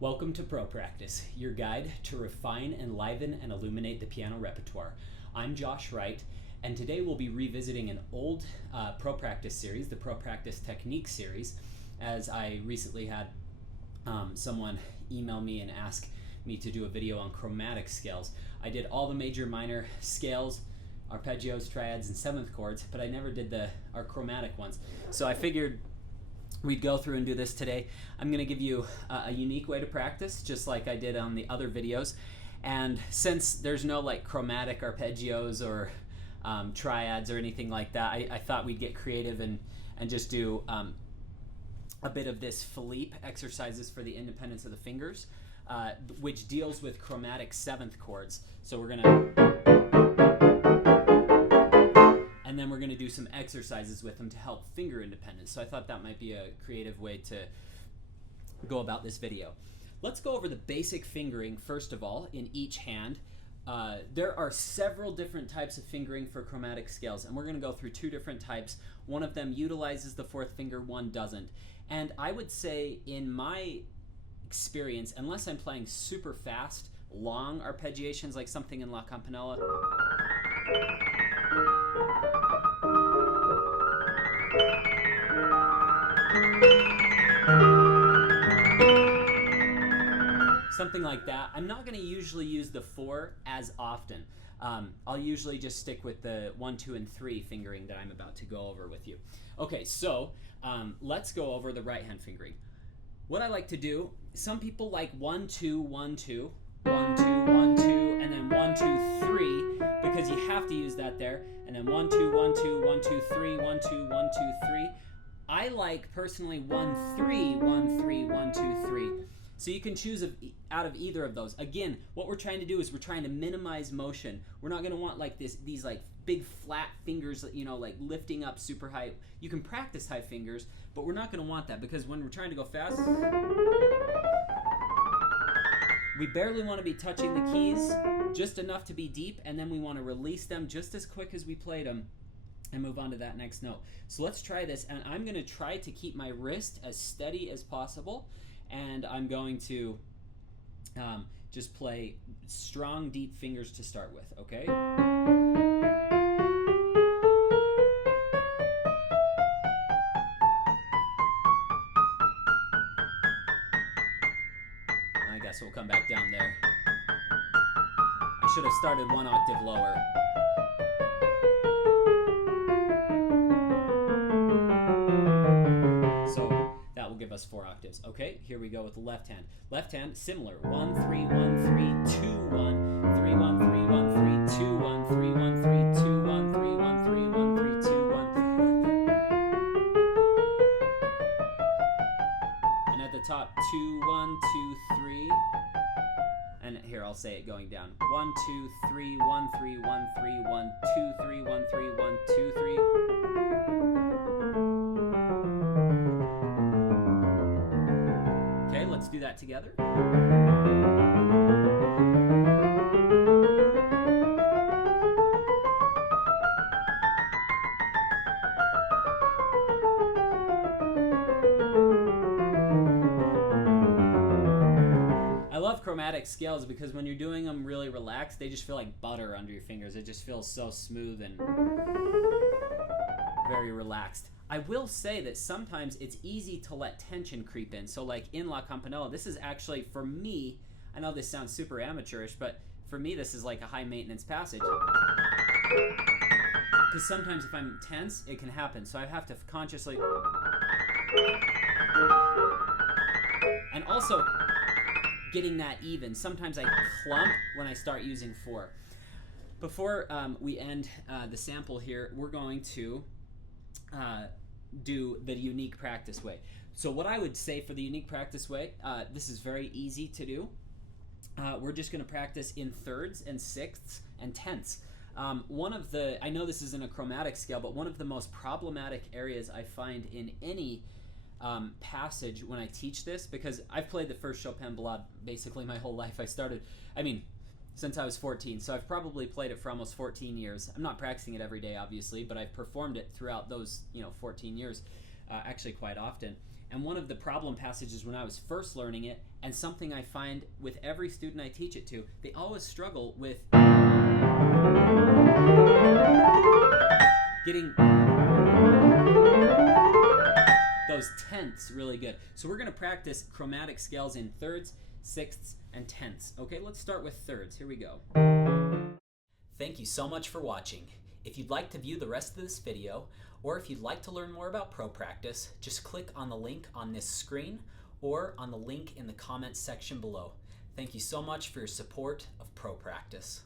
Welcome to ProPractice, your guide to refine, enliven, and illuminate the piano repertoire. I'm Josh Wright, and today we'll be revisiting an old ProPractice series, the ProPractice Technique series, as I recently had someone email me and ask me to do a video on chromatic scales. I did all the major minor scales, arpeggios, triads, and 7th chords, but I never did our chromatic ones. So I figured we'd go through and do this today. I'm going to give you a unique way to practice, just like I did on the other videos. And since there's no like chromatic arpeggios or triads or anything like that, I thought we'd get creative and just do a bit of this Philippe exercises for the independence of the fingers, which deals with chromatic 7th chords. So we're going to... and then we're going to do some exercises with them to help finger independence. So I thought that might be a creative way to go about this video. Let's go over the basic fingering first of all in each hand. There are several different types of fingering for chromatic scales, and we're going to go through two different types. One of them utilizes the fourth finger, one doesn't. And I would say in my experience, unless I'm playing super fast, long arpeggiations like something in La Campanella, something like that, I'm not going to usually use the 4 as often. I'll usually just stick with the 1, 2, and 3 fingering that I'm about to go over with you. Okay, so let's go over the right hand fingering. What I like to do, some people like 1, 2, 1, 2, 1, 2, 1, 2, and then 1, 2, 3, because you have to use that there, and then 1, 2, 1, 2, 1, 2, 3, 1, 2, 1, 2, 3. I like personally 1, 3, 1, 3, 1, 2, 3. So you can choose out of either of those. Again, what we're trying to do is we're trying to minimize motion. We're not going to want like these like big flat fingers, you know, like lifting up super high. You can practice high fingers, but we're not going to want that because when we're trying to go fast, we barely want to be touching the keys, just enough to be deep, and then we want to release them just as quick as we played them and move on to that next note. So let's try this, and I'm going to try to keep my wrist as steady as possible, and I'm going to just play strong, deep fingers to start with, okay? I guess we'll come back down there. I should have started one octave lower. So that will give us 4 octaves. Okay, here we go with the left hand. Left hand, similar. 1, 3, 1, 3, 2, 1, 3, 1, 3, 1, 3, 2, 1, 3, 1, 3, 2, 1, 3, 1, 3, 1, 3, 2, 1. And at the top, 2, 1, 2, 3. And here, I'll say it going down. 1, 2, 3, 1, 3, 1, 3, 1, 2, 3, 1, 3, 1, 2, 3. Okay, let's do that together. I love chromatic scales because when you're doing them really relaxed, they just feel like butter under your fingers. It just feels so smooth and very relaxed. I will say that sometimes it's easy to let tension creep in. So like in La Campanella, this is actually, for me, I know this sounds super amateurish, but for me this is like a high maintenance passage. Because sometimes if I'm tense, it can happen. So I have to consciously... And also, getting that even. Sometimes I clump when I start using 4. Before we end the sample here, we're going to do the unique practice way. So what I would say for the unique practice way, this is very easy to do. We're just going to practice in thirds and sixths and tenths. I know this isn't a chromatic scale, but one of the most problematic areas I find in any passage when I teach this, because I've played the first Chopin Ballade basically my whole life. Since I was 14, so I've probably played it for almost 14 years. I'm not practicing it every day, obviously, but I've performed it throughout those 14 years. actually quite often. And one of the problem passages when I was first learning it, and something I find with every student I teach it to, they always struggle with getting those tenths really good. So we're going to practice chromatic scales in thirds, sixths, and tenths. Okay, let's start with thirds. Here we go. Thank you so much for watching. If you'd like to view the rest of this video, or if you'd like to learn more about ProPractice, just click on the link on this screen or on the link in the comments section below. Thank you so much for your support of ProPractice.